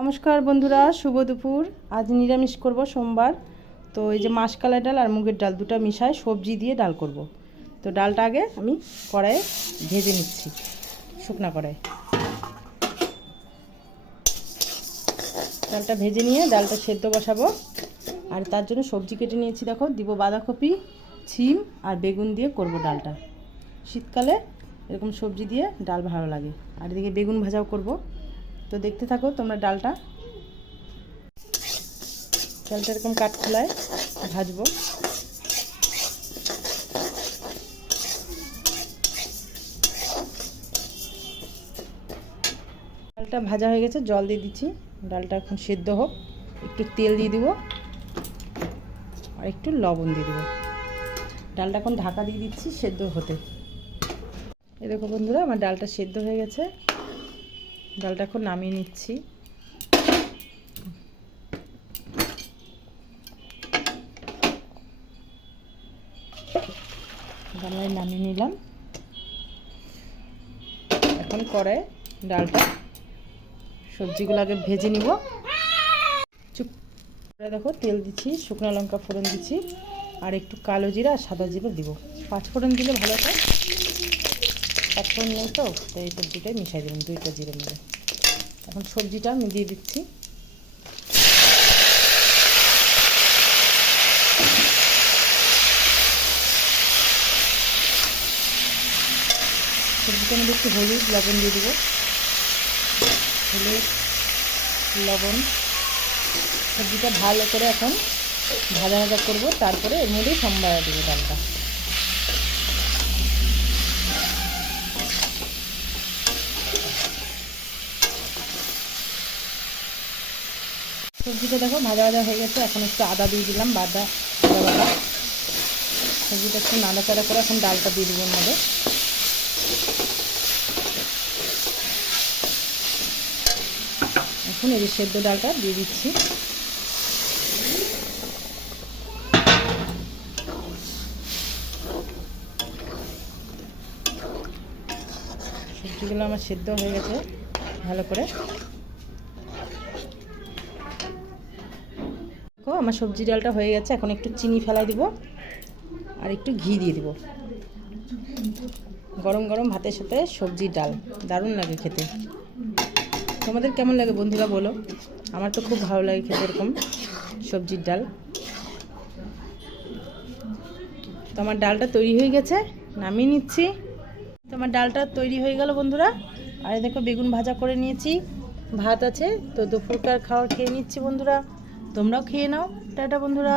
নমস্কার বন্ধুরা, শুভ দুপুর। আজ নিরামিষ করব সোমবার। তো এই যে মাসকালাই ডাল আর মুগের ডাল দুটো মিশায় সবজি দিয়ে ডাল করব। তো ডালটা আগে আমি কড়াইয়ে ভেজে নিচ্ছি, শুকনা কড়াই। ডালটা ভেজে নিয়ে ডালটা সেদ্ধ বসাবো। আর তার জন্য সবজি কেটে নিয়েছি, দেখো, দিব বাঁধাকপি, ছিম আর বেগুন দিয়ে করব ডালটা। শীতকালে এরকম সবজি দিয়ে ডাল ভালো লাগে। আর এদিকে বেগুন ভাজাও করব। তো দেখতে থাকো তোমরা ডালটা। ডালটা এরকম কাঠখোলায় ভাজবো। ডালটা ভাজা হয়ে গেছে, জল দিয়ে দিচ্ছি। ডালটা এখন সেদ্ধ হোক। একটু তেল দিয়ে দিব। আর একটু লবণ দিয়ে দেবো। ডালটা এখন ঢাকা দিয়ে দিচ্ছি সেদ্ধ হতে। এ দেখো বন্ধুরা, আমার ডালটা সেদ্ধ হয়ে গেছে। ডালটা এখন নামিয়ে নিচ্ছি। গামলায় নামিয়ে নিলাম। এখন কড়াই ডালটা সবজিগুলো আগে ভেজে নিব। চুপ। করে দেখো তেল দিচ্ছি, শুকনো লঙ্কা ফোড়ন দিচ্ছি, আর একটু কালো জিরা আর সাদা জিরা দিব। পাঁচ ফোড়ন দিলে ভালো হয়। ফোড়ন নেই তো তাই এই সবজিটাই মিশাই দেবেন দুইটা জিরে মিলে। এখন সবজিটা আমি দিয়ে দিচ্ছি। সবজিটা মধ্যে একটু হলুদ, লবণ দিয়ে দেবো। হলুদ, লবণ। সবজিটা ভালো করে এখন ভাজা ভাজা করব, তারপরে এর মধ্যেই সম্বারা দেবো ডালটা। সবজিটা দেখো, ভাজা ভাজা হয়ে গেছে। এখন একটু আদা দিয়ে দিলাম বাদা আদা বাদা সবজিটা একটু নাড়াচাড়া করে এখন ডালটা দিয়ে দেবো মধ্যে। এখন এই সেদ্ধ ডালটা দিয়ে দিচ্ছি। সবজিগুলো আমার সেদ্ধ হয়ে গেছে, ভালো করে। দেখো, আমার সবজি ডালটা হয়ে গেছে, এখন একটু চিনি ফেলাই দিব আর একটু ঘি দিয়ে দিব। গরম গরম ভাতের সাথে সবজির ডাল, দারুণ লাগে খেতে। তোমাদের কেমন লাগে বন্ধুরা বলো? আমার তো খুব ভালো লাগে খেতে এরকম সবজির ডাল। তো আমার ডালটা তৈরি হয়ে গেছে, নামিয়ে নিচ্ছি। তো আমার ডালটা তৈরি হয়ে গেল বন্ধুরা। আর দেখো, বেগুন ভাজা করে নিয়েছি। ভাত আছে, তো দুপুরকার খাওয়ার খেয়ে নিচ্ছি বন্ধুরা। তোমরাও খেয়ে নাও। টাটা বন্ধুরা।